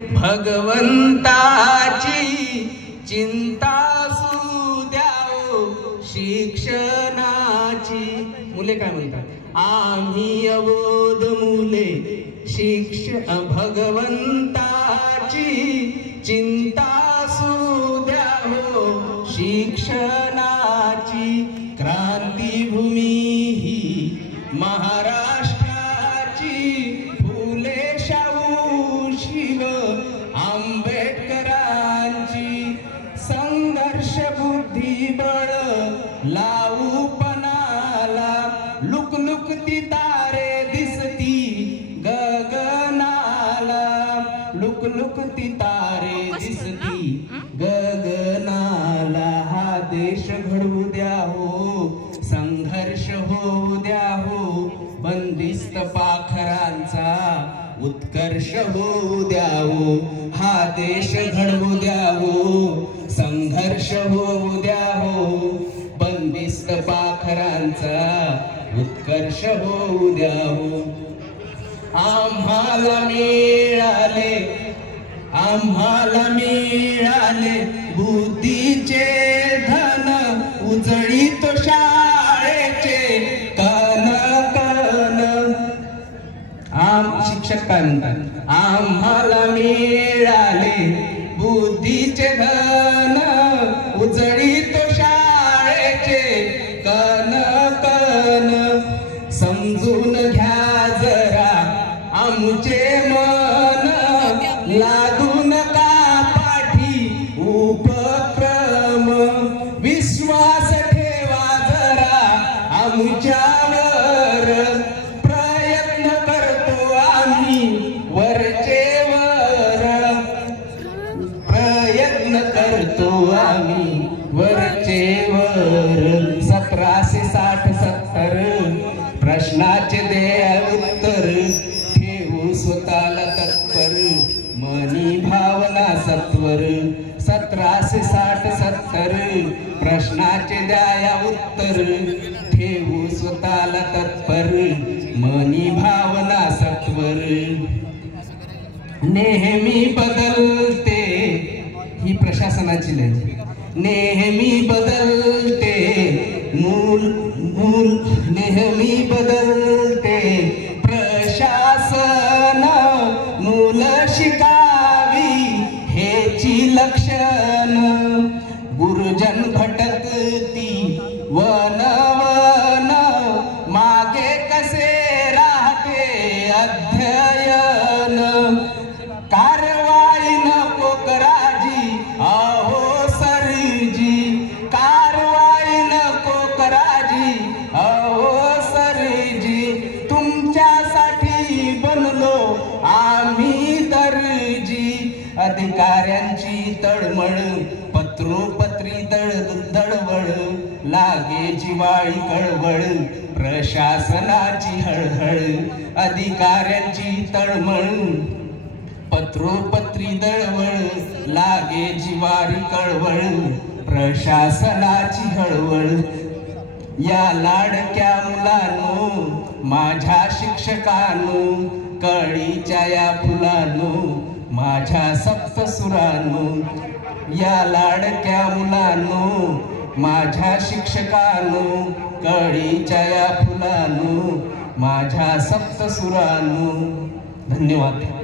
भगवंताची चिंता सुद्याओ शिक्षणाची. मुले काय म्हणतात? आम्ही अबोध मुले भगवंताची चिंता सुद्याओ शिक्षणाची. क्रांतीभूमी ही महाराष्ट्राची. फुले शाहू शिव आंबेडकरांची. संघर्ष बुद्धिबळ लावू पणाला. लुकलुकती तारे दिसती गगनाला. लुकलुकती तारे दिसती गगनाला. हा देश घडवू द्या हो, संघर्ष होऊ द्या हो. बंदिस्त पाखरांचा उत्कर्ष होऊ द्या हो. हा देश घडवू द्या हो, संघर्ष होऊ द्या हो. बंदिस्त पाखरांचा उत्कर्ष होऊ द्या हो. आम्हाला मिळाले बुद्धीचे धन. उजळीतो शाळेचे कण कण. शिक्षक काय म्हणतात? आम्हाला मिळाले बुद्धीचे धन. उजळीतो शाळेचे कण कण. समजून घ्या जरा आमचे मन. लादू नका पाठी उपक्रम. विश्वास ठेवा जरा आमच्यावर. प्रयत्न करतो आम्ही वरचेवर. प्रयत्न करतो आम्ही वरचेवर. 1760-70 प्रश्नाचे द्या उत्तर. ठेवू स्वतःला तत्पर मनी भावना सत्वर. 1760-70 प्रश्नाचे द्या उत्तर. ठेवू स्वतःला तत्पर मनी भावना सत्वर. नेहमी बदलते ही प्रशासनाची लय. नेहमी बदलते नेहमी बदलते प्रशासन. मूल शिकावी हेची लक्षण. गुरुजन भटकती वन वन. मागे कसे राहते अध्ययन. कारवाई नको कराजी अहो सरजी. कारवाई नको कराजी अहो सरजी. तुमच्यासाठी बनलो आम्ही दर्जी. अधिकाऱ्यांची तळमळ पत्रोपत्री दळवळ. लागे जिवाळी कळवळ प्रशासनाची हळहळ. अधिकाऱ्यांची तळमळ पत्रोपत्री दळवळ. लागे जिवारी कळवळ प्रशासनाची हळवळ. या लाडक्या मुलांनो माझ्या शिक्षकांनो. कळीच्या या फुलांनो माझ्या सप्तसुरांनो. या लाडक्या मुलांनो माझ्या शिक्षकांनो. कळीच्या या फुलांनो माझ्या सप्तसुरांनो. धन्यवाद.